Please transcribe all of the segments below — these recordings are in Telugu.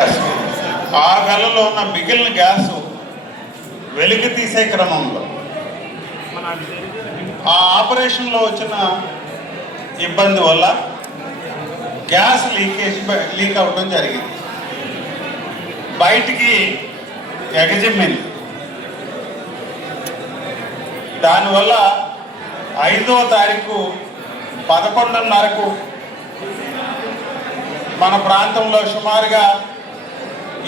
గ్యాస్. ఆ గల్లలో ఉన్న మిగిలిన గ్యాస్ వెలికి తీసే క్రమంలో ఆ ఆపరేషన్లో వచ్చిన ఇబ్బంది వల్ల గ్యాస్ లీక్ అవ్వడం జరిగింది. బయటికి ఎగజిమ్మింది. దానివల్ల 5వ తారీఖు 11:30కు మన ప్రాంతంలో సుమారుగా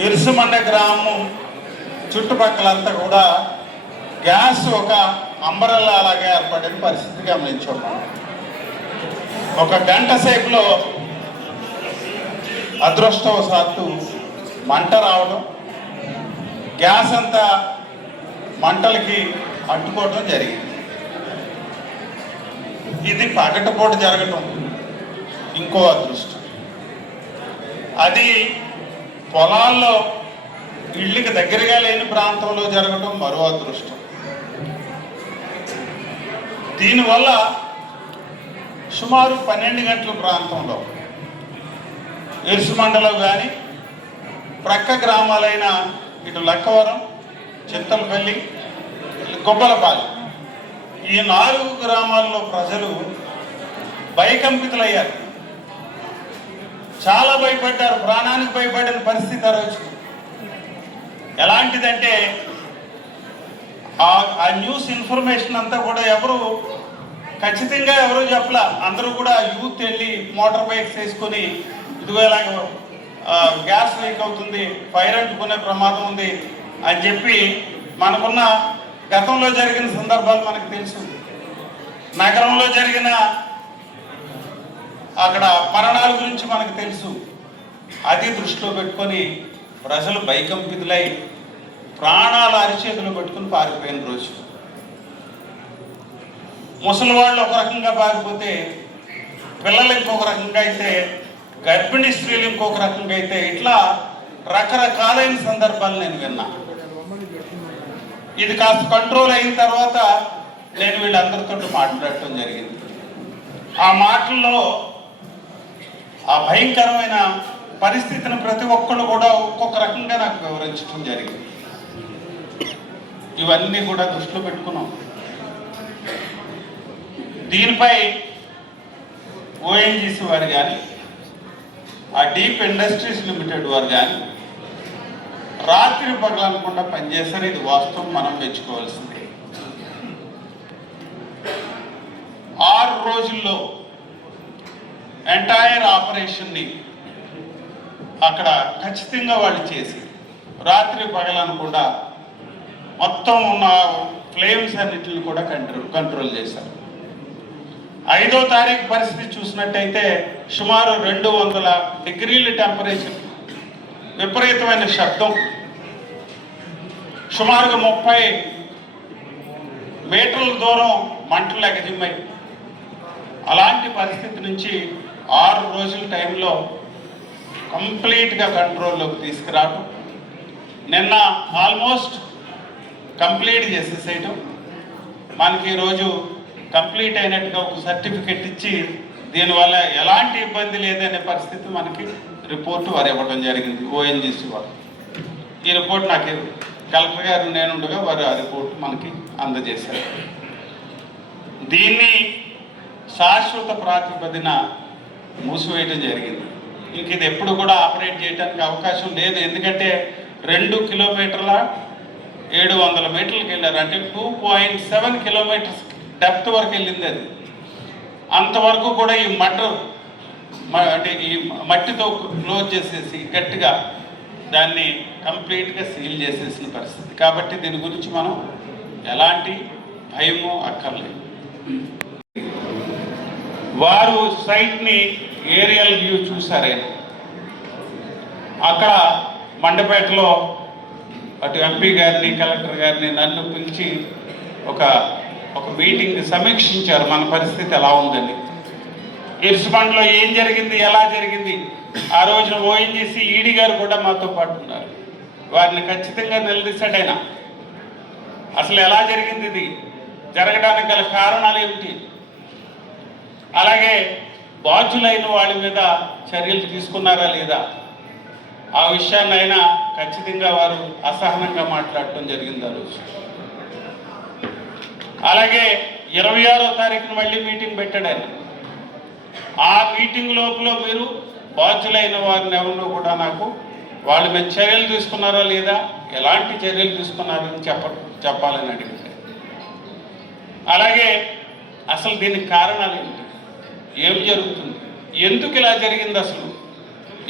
ఇరుసుమండ గ్రామం చుట్టుపక్కలంతా కూడా గ్యాస్ ఒక అంబరల్లా అలాగే ఏర్పడిన పరిస్థితి గమనించాం. ఒక గంట సేపులో అదృష్టవశాత్తు మంట రావడం, గ్యాస్ అంతా మంటలకి అంటుకోవడం జరిగింది. ఇది పగటిపూట జరగటం ఇంకో అదృష్టం. అది పొలాల్లో ఇళ్ళకి దగ్గరగా లేని ప్రాంతంలో జరగటం మరో అదృష్టం. దీనివల్ల సుమారు 12 గంటల ప్రాంతంలో ఇరుసుమండలో కానీ ప్రక్క గ్రామాలైన ఇటు లక్కవరం, చింతలపల్లి, గొబ్బలపాలెం ఈ 4 గ్రామాల్లో ప్రజలు భయకంపితులయ్యారు. చాలా భయపడ్డారు. ప్రాణానికి భయపడిన పరిస్థితి ఆ రోజు ఎలాంటిదంటే ఆ న్యూస్ ఇన్ఫర్మేషన్ అంతా కూడా ఖచ్చితంగా ఎవరు చెప్పలా. అందరూ కూడా యూత్ వెళ్ళి మోటార్ బైక్స్ వేసుకొని ఇదిగో ఇలాగ గ్యాస్ లీక్ అవుతుంది, ఫైర్ అంటుకునే ప్రమాదం ఉంది అని చెప్పి మనకున్న గతంలో జరిగిన సందర్భాలు మనకు తెలుసు. నగరంలో జరిగిన అక్కడ మరణాల గురించి మనకు తెలుసు. అది దృష్టిలో పెట్టుకొని ప్రజలు భయకంపితులై ప్రాణాలు అరిచేతులు పెట్టుకుని పారిపోయిన రోజు. ముసలి వాళ్ళు ఒక రకంగా పారిపోతే, పిల్లలు ఇంకొక రకంగా అయితే, గర్భిణీ స్త్రీలు ఇంకొక రకంగా అయితే, ఇట్లా రకరకాలైన సందర్భాలు నేను విన్నా. ఇది కాస్త కంట్రోల్ అయిన తర్వాత నేను వీళ్ళందరితో మాట్లాడటం జరిగింది. ఆ మాటల్లో ఆ భయంకరమైన పరిస్థితిని ప్రతి ఒక్కళ్ళు కూడా ఒక్కొక్క రకంగా నాకు వివరించడం జరిగింది. ఇవన్నీ కూడా దృష్టిలో పెట్టుకున్నాం. దీనిపై ఓఎన్జీసీ వారు కానీ, ఆ డీప్ ఇండస్ట్రీస్ లిమిటెడ్ వారు కానీ రాత్రి పగలనకుండా పనిచేశారు. ఇది వాస్తవం, మనం మెచ్చుకోవాల్సిందే. 6 రోజుల్లో ఎంటైర్ ఆపరేషన్ని అక్కడ ఖచ్చితంగా వాళ్ళు చేసి రాత్రి పగలనకుండా మొత్తం ఉన్న ఫ్లేమ్స్ అన్నిటిని కూడా కంట్రోల్ చేశారు. 5వ తారీఖు పరిస్థితి చూసినట్టయితే సుమారు 200 డిగ్రీల టెంపరేచర్, విపరీతమైన శబ్దం, సుమారుగా 30 మీటర్ల దూరం మంటలు ఎగజిమ్మాయి. అలాంటి పరిస్థితి నుంచి 6 రోజుల టైంలో కంప్లీట్గా కంట్రోల్లోకి తీసుకురావడం, నిన్న ఆల్మోస్ట్ కంప్లీట్ చేసేసేయటం, మనకి ఈరోజు కంప్లీట్ అయినట్టుగా ఒక సర్టిఫికెట్ ఇచ్చి దీనివల్ల ఎలాంటి ఇబ్బంది లేదనే పరిస్థితి మనకి రిపోర్టు వారు ఇవ్వడం జరిగింది. ఓఎన్జీసీ వారు ఈ రిపోర్ట్ నాకు కలెక్టర్ గారు నేనుండగా వారు ఆ రిపోర్ట్ మనకి అందజేశారు. దీన్ని శాశ్వత ప్రాతిపదిన మూసివేయడం జరిగింది. ఇంక ఇది ఎప్పుడు కూడా ఆపరేట్ చేయడానికి అవకాశం లేదు. ఎందుకంటే 2 కిలోమీటర్ల 700 మీటర్లకు వెళ్ళారు. అంటే 2.7 కిలోమీటర్స్ డెప్త్ వరకు వెళ్ళింది. అది అంతవరకు కూడా ఈ మట్టితో క్లోజ్ చేసేసి గట్టిగా దాన్ని కంప్లీట్గా సీల్ చేసేసిన పరిస్థితి. కాబట్టి దీని గురించి మనం ఎలాంటి భయమో అక్కర్లేదు. వారు సైట్ని ఏరియల్ వ్యూ చూసారే. అక్కడ మండపేటలో అటు ఎంపీ గారిని, కలెక్టర్ గారిని, నన్ను పిలిచి ఒక మీటింగ్ సమీక్షించారు. మన పరిస్థితి ఎలా ఉందని, ఇరుసుమండలో ఏం జరిగింది, ఎలా జరిగింది. ఆ రోజున ఓఎన్జీసీ ఈడీ గారు కూడా మాతో పాటు ఉన్నారు. వారిని ఖచ్చితంగా నిలదీశాడు ఆయన. అసలు ఎలా జరిగింది, ఇది జరగడానికి గల కారణాలు ఏమిటి, అలాగే బాధ్యులైన వాళ్ళ మీద చర్యలు తీసుకున్నారా లేదా, ఆ విషయాన్ని అయినా ఖచ్చితంగా వారు అసహనంగా మాట్లాడటం జరిగింది ఆ రోజు. అలాగే 26వ తారీఖున మళ్ళీ మీటింగ్ పెట్టాడు ఆయన. ఆ మీటింగ్ లోపల మీరు బాధ్యులైన వారిని ఎవరినో కూడా నాకు వాళ్ళు మేము చర్యలు తీసుకున్నారా లేదా, ఎలాంటి చర్యలు తీసుకున్నారని చెప్పాలని అడిగింది. అలాగే అసలు దీనికి కారణాలు ఏంటి, ఏం జరుగుతుంది, ఎందుకు ఇలా జరిగింది అసలు,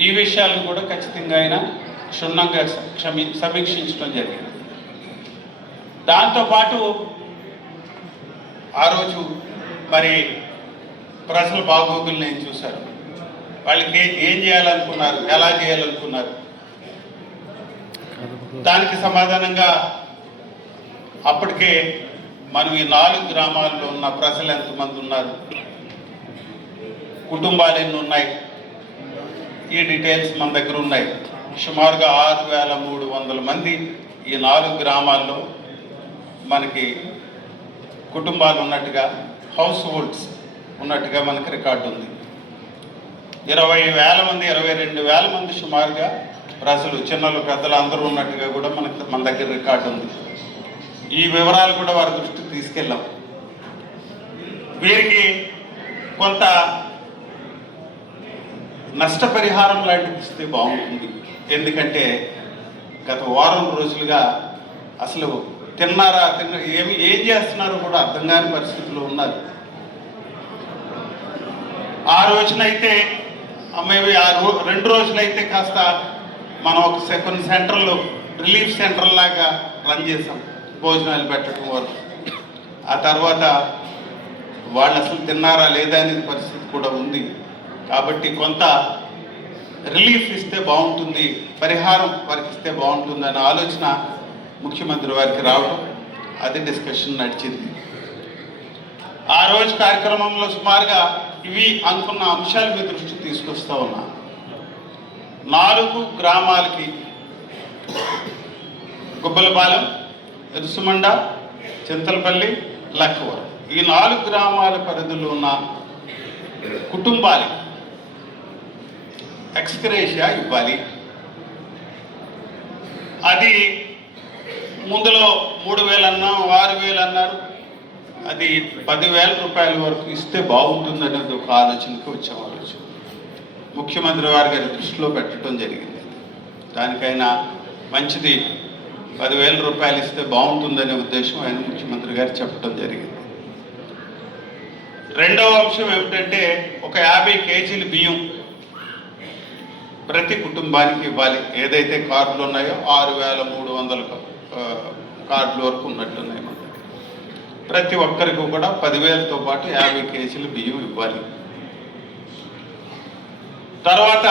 ఈ విషయాలను కూడా ఖచ్చితంగా ఆయన క్షుణ్ణంగా సమీక్షించడం జరిగింది. దాంతోపాటు ఆ రోజు మరి ప్రజల బాగోగుల్ని ఏం చూశారు, వాళ్ళకి ఏం చేయాలనుకున్నారు, ఎలా చేయాలనుకున్నారు, దానికి సమాధానంగా అప్పటికే మనం ఈ 4 గ్రామాల్లో ఉన్న ప్రజలు ఎంతమంది ఉన్నారు, కుటుంబాలు ఎన్ని ఉన్నాయి, ఈ డీటెయిల్స్ మన దగ్గర ఉన్నాయి. సుమారుగా 6,300 మంది ఈ 4 గ్రామాల్లో మనకి కుటుంబాలు ఉన్నట్టుగా, హౌస్ హోల్డ్స్ ఉన్నట్టుగా మనకి రికార్డు ఉంది. 20,000 మంది 22,000 మంది సుమారుగా ప్రజలు, చిన్నలు పెద్దలు అందరూ ఉన్నట్టుగా కూడా మన దగ్గర రికార్డు ఉంది. ఈ వివరాలు కూడా వారి దృష్టికి తీసుకెళ్ళాం. వీరికి కొంత నష్టపరిహారం లాంటిది ఇస్తే బాగుంటుంది. ఎందుకంటే గత వారం రోజులుగా అసలు తిన్నారా ఏం చేస్తున్నారో కూడా అర్థం కాని పరిస్థితుల్లో ఉన్నారు. ఆ రోజునైతే మేబీ 2 రోజులైతే కాస్త మనం కొన్ని సెంటర్లు రిలీఫ్ సెంటర్ లాగా రన్ చేసాం, భోజనాలు పెట్టడం వరకు. ఆ తర్వాత వాళ్ళు అసలు తిన్నారా లేదా అనేది పరిస్థితి కూడా ఉంది. కాబట్టి కొంత రిలీఫ్ ఇస్తే బాగుంటుంది, పరిహారం వారికి ఇస్తే బాగుంటుంది అనే ఆలోచన ముఖ్యమంత్రి వారికి రావడం, అది డిస్కషన్ నడిచింది. ఆ రోజు కార్యక్రమంలో సుమారుగా ఇవి అనుకున్న అంశాలు మీ దృష్టికి తీసుకొస్తా ఉన్నా. 4 గ్రామాలకి గుబ్బలపాలెం, ఎరుసుమండ, చింతలపల్లి, లక్కవరం, ఈ 4 గ్రామాల పరిధిలో ఉన్న కుటుంబాలకి ఎక్స్గ్రేషియా ఇవ్వాలి. అది ముందులో 3,000 అన్నాం, 6,000 అన్నారు, అది 10,000 రూపాయల వరకు ఇస్తే బాగుంటుంది అనేది ఒక ఆలోచనకి వచ్చాం. ఆలోచన ముఖ్యమంత్రి వారి గారి దృష్టిలో పెట్టడం జరిగింది. దానికైనా మంచిది 10,000 రూపాయలు ఇస్తే బాగుంటుందనే ఉద్దేశం ఆయన ముఖ్యమంత్రి గారు చెప్పడం జరిగింది. రెండవ అంశం ఏమిటంటే ఒక 50 కేజీల బియ్యం ప్రతి కుటుంబానికి ఇవ్వాలి. ఏదైతే కార్డులు ఉన్నాయో 6,300 కార్డుల వరకు ఉన్నట్టున్నాయి మన దగ్గర. ప్రతి ఒక్కరికి కూడా 10,000తో పాటు 50 కేజీలు బియ్యం ఇవ్వాలి. తర్వాత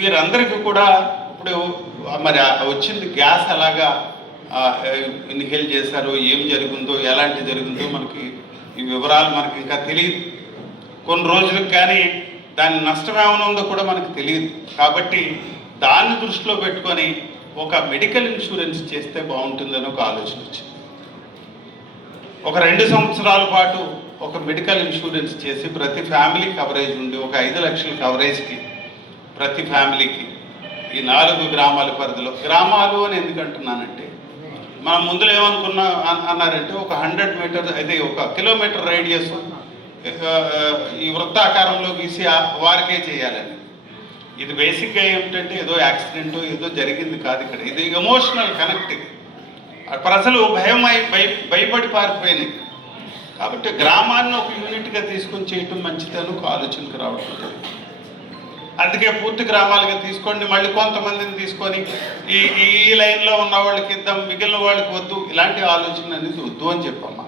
వీరందరికీ కూడా ఇప్పుడు మరి వచ్చింది గ్యాస్ ఎలాగా ఇన్హేల్ చేశారో, ఏం జరిగిందో, ఎలాంటి జరిగిందో మనకి ఈ వివరాలు మనకి ఇంకా తెలియదు. కొన్ని రోజులకు కానీ దాని నష్టం ఏమైనా ఉందో కూడా మనకు తెలియదు. కాబట్టి దాన్ని దృష్టిలో పెట్టుకొని ఒక మెడికల్ ఇన్సూరెన్స్ చేస్తే బాగుంటుందని ఒక ఆలోచన వచ్చింది. ఒక 2 సంవత్సరాల పాటు ఒక మెడికల్ ఇన్సూరెన్స్ చేసి ప్రతి ఫ్యామిలీ కవరేజ్ ఉండి ఒక 5 లక్షల కవరేజ్కి ప్రతి ఫ్యామిలీకి ఈ 4 గ్రామాల పరిధిలో, గ్రామాలు అని ఎందుకంటున్నానంటే మనం ముందులో ఏమనుకున్నా అన్నారంటే ఒక 100 మీటర్ అయితే 1 కిలోమీటర్ రేడియస్ ఈ వృత్తాకారంలో గీసి వారికే చేయాలని. ఇది బేసిక్గా ఏమిటంటే ఏదో యాక్సిడెంట్ ఏదో జరిగింది కాదు ఇక్కడ, ఇది ఎమోషనల్ కనెక్ట్. ఇది ప్రజలు భయపడి పారిపోయినాయి. కాబట్టి గ్రామాన్ని ఒక యూనిట్గా తీసుకొని చేయటం మంచిదని ఒక ఆలోచనకు రావడం జరిగింది. అందుకే పూర్తి గ్రామాలుగా తీసుకోండి, మళ్ళీ కొంతమందిని తీసుకొని ఈ లైన్లో ఉన్న వాళ్ళకి ఇద్దాం, మిగిలిన వాళ్ళకి వద్దు, ఇలాంటి ఆలోచన అనేది వద్దు అని చెప్పమ్మా.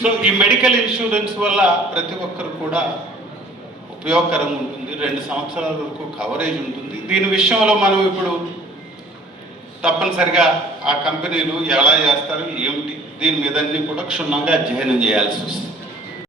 సో ఈ మెడికల్ ఇన్సూరెన్స్ వల్ల ప్రతి ఒక్కరు కూడా ఉపయోగకరంగా ఉంటుంది. 2 సంవత్సరాల వరకు కవరేజ్ ఉంటుంది. దీని విషయంలో మనం ఇప్పుడు తప్పనిసరిగా ఆ కంపెనీలు ఎలా చేస్తారు, ఏమిటి, దీని మీదన్నీ కూడా క్షుణ్ణంగా అధ్యయనం చేయాల్సి వస్తుంది.